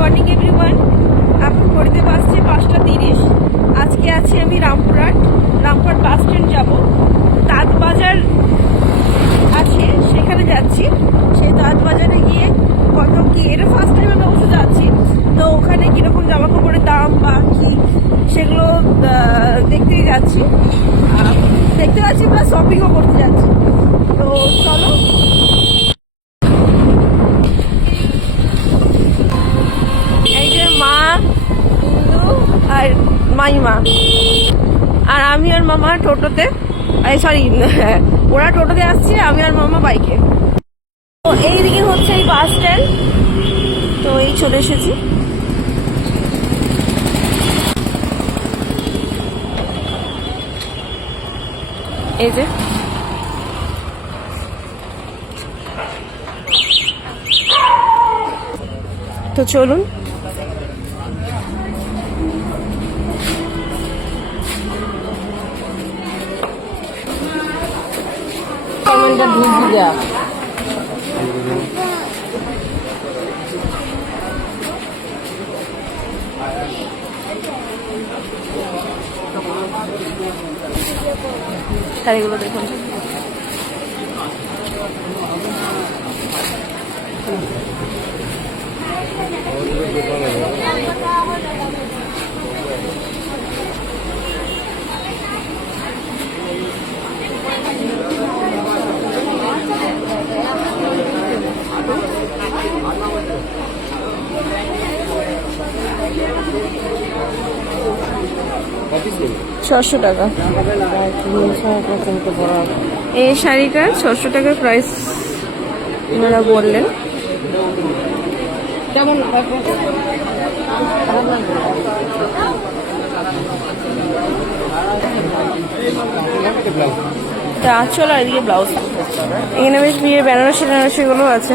Morning everyone এখন ঘড়িতে বাজছে পাঁচটা তিরিশ। আজকে আছি আমি রামপুরহাট রামপুরহাট বাস স্ট্যান্ড যাব। তাঁত বাজার আছে, সেখানে যাচ্ছি। সেই তাঁত বাজারে গিয়ে কত কি, এটা ফার্স্ট টাইম আমি অবশ্য যাচ্ছি। তো ওখানে কীরকম জামা কাপড়ের দাম বা কি, সেগুলো দেখতেই যাচ্ছি। দেখতে পাচ্ছি প্লাস শপিংও করতে যাচ্ছি। তো চলো এই যে মা ইন্দু আর মাইমা। আর আমি আর মামা টোটোতে সরি ওরা টোটোতে আসছে, আমি আর মামা বাইকে। তো এইদিকে হচ্ছে এই বাস স্ট্যান্ড। তো এই চলে এসেছি। এই যে। তো চলুন কমেন্টটা ঢুকি যা শাড়িগুলো দেখুন ছশো টাকা। এই শাড়িটা ছশো টাকার প্রাইস ওনারা বললেন। কেমন? এটা আঁচল আর এদিকে ব্লাউজ এখানে বেশ বিয়ে বেনারসি বেনারসি গুলো আছে।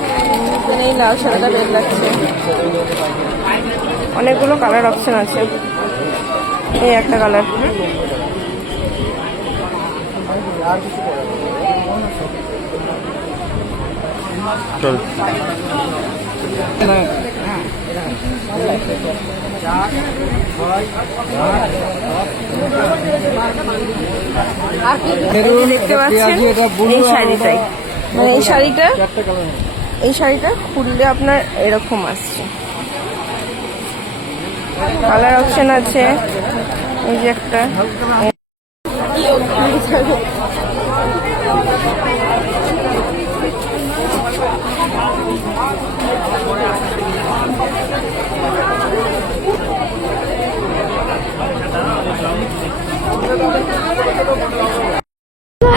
এই লাল সাদাটা বের লাগছে। অনেকগুলো কালার অপশন আছে। এই একটা কালার দেখতে পাচ্ছেন? এই শাড়িটাই। মানে এই শাড়িটা? এই শাড়িটা খুললে আপনার এরকম আসছে। কালার অপশন আছে। এই যে একটা।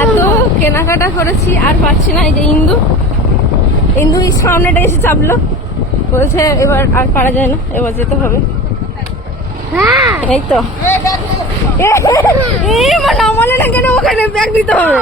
এত কেনাকাটা করেছি আর পাচ্ছি না এই যে ইন্দু। ইন্দু সামনেটা এসে চাপলো বলছে এবার আর পারা যায় না এবার যেতে হবে এই তো এ, নামালে না কেন ওখানে ব্যাগ দিতে হবে